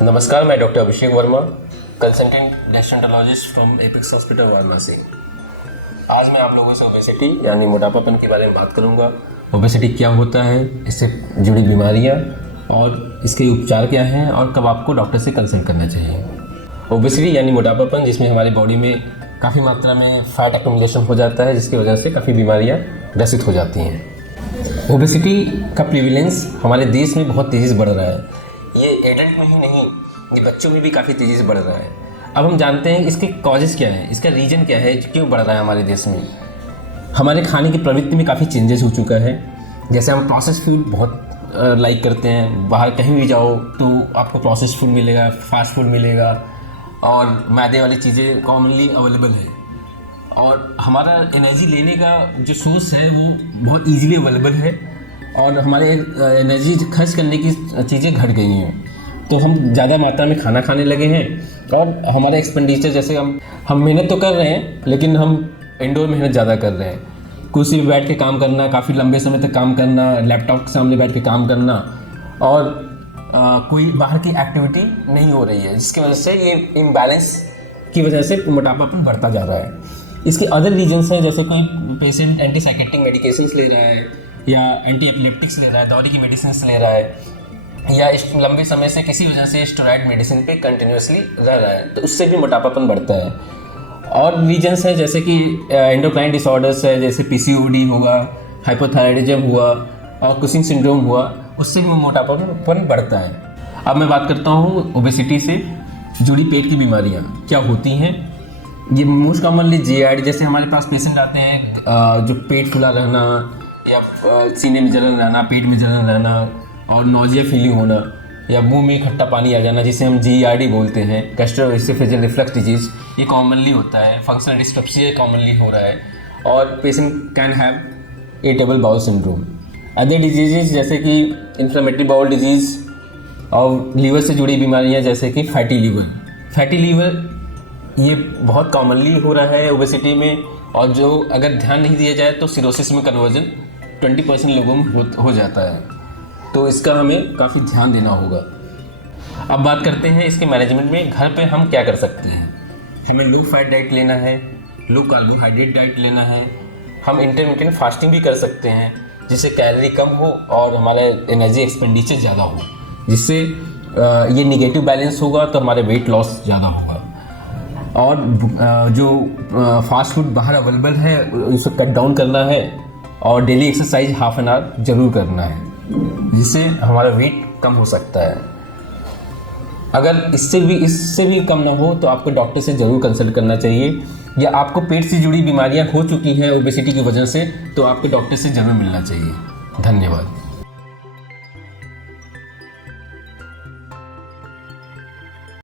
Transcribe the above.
नमस्कार, मैं doctor Abhishek Verma, consultant gastroenterologist from apex hospital Varanasi. आज मैं आप लोगों से ओबेसिटी यानी मोटापापन के बारे में बात करूंगा। ओबेसिटी क्या होता है, इससे जुड़ी बीमारियां और इसके उपचार क्या हैं और कब आपको डॉक्टर से कंसल्ट करना चाहिए। ओबेसिटी यानी मोटापापन, जिसमें हमारी बॉडी में काफ़ी मात्रा में फैट एक्युमुलेशन हो जाता है, जिसकी वजह से काफ़ी बीमारियाँ ग्रसित हो जाती हैं। ओबेसिटी का प्रिविलेंस हमारे देश में बहुत तेज़ी से बढ़ रहा है। ये एडल्ट में ही नहीं, ये बच्चों में भी काफ़ी तेज़ी से बढ़ रहा है। अब हम जानते हैं इसके कॉजेज़ क्या हैं, इसका रीज़न क्या है, क्यों बढ़ रहा है हमारे देश में। हमारे खाने की प्रवृत्ति में काफ़ी चेंजेस हो चुका है। जैसे हम प्रोसेस फूड बहुत लाइक करते हैं, बाहर कहीं भी जाओ तो आपको प्रोसेस फूड मिलेगा, फास्ट फूड मिलेगा और मैदे वाली चीज़ें कॉमनली अवेलेबल है। और हमारा एनर्जी लेने का जो सोर्स है वो बहुत ईजीली अवेलेबल है और हमारे एनर्जी खर्च करने की चीज़ें घट गई हैं। तो हम ज़्यादा मात्रा में खाना खाने लगे हैं और हमारा एक्सपेंडिचर, जैसे हम मेहनत तो कर रहे हैं लेकिन हम इंडोर मेहनत ज़्यादा कर रहे हैं। कुर्सी पे बैठ के काम करना, काफ़ी लंबे समय तक काम करना, लैपटॉप के सामने बैठ के काम करना और कोई बाहर की एक्टिविटी नहीं हो रही है, जिसकी वजह से ये इम्बैलेंस की वजह से मोटापापन बढ़ता जा रहा है। इसके अदर रीजन्स हैं, जैसे कोई पेशेंट एंटीसाइकेटिक मेडिकेशंस ले रहा है या एंटी एपिलेप्टिक्स ले रहा है, दौरे की मेडिसिन ले रहा है या लंबे समय से किसी वजह से स्टेरॉइड मेडिसिन पे कंटिन्यूसली रह रहा है, तो उससे भी मोटापापन बढ़ता है। और रीजन्स हैं जैसे कि एंडोक्राइन डिसऑर्डर्स है, जैसे पीसीओडी हुआ, हाइपोथायराइडिज्म हुआ और कुशिंग सिंड्रोम हुआ, उससे भी मोटापापन बढ़ता है। अब मैं बात करता हूँ ओबेसिटी से जुड़ी पेट की बीमारियाँ क्या होती हैं। ये मोस्ट कॉमनली जीआईडी, जैसे हमारे पास पेशेंट आते हैं जो पेट फुला रहना या सीने में जलन रहना, पेट में जलन रहना और नोजिया फीलिंग होना या मुंह में इकट्ठा पानी आ जाना, जिसे हम जीईआरडी बोलते हैं, गैस्ट्रोएसोफेजियल रिफ्लक्स डिजीज, ये कॉमनली होता है। फंक्शनल डिस्पेप्सिया कॉमनली हो रहा है और patient can have irritable bowel syndrome. Other diseases जैसे कि इन्फ्लेमेटरी बाउल डिजीज़ और लीवर से जुड़ी बीमारियां जैसे कि फैटी लीवर ये बहुत कॉमनली हो रहा है ओबेसिटी में, और जो अगर ध्यान नहीं दिया जाए तो सिरोसिस में कन्वर्जन 20% लोगों में हो जाता है। तो इसका हमें काफ़ी ध्यान देना होगा। अब बात करते हैं इसके मैनेजमेंट में घर पे हम क्या कर सकते हैं। हमें लो फैट डाइट लेना है, लो कार्बोहाइड्रेट डाइट लेना है। हम इंटरमिटेंट फास्टिंग भी कर सकते हैं, जिससे कैलोरी कम हो और हमारा एनर्जी एक्सपेंडिचर ज़्यादा हो, जिससे ये निगेटिव बैलेंस होगा तो हमारे वेट लॉस ज़्यादा होगा। और जो फास्ट फूड बाहर अवेलेबल है उसे कट डाउन करना है और daily exercise half an hour ज़रूर करना है, जिससे हमारा वेट कम हो सकता है। अगर इससे भी कम ना हो तो आपको डॉक्टर से ज़रूर कंसल्ट करना चाहिए, या आपको पेट से जुड़ी बीमारियां हो चुकी हैं ओबेसिटी की वजह से तो आपको डॉक्टर से ज़रूर मिलना चाहिए। धन्यवाद।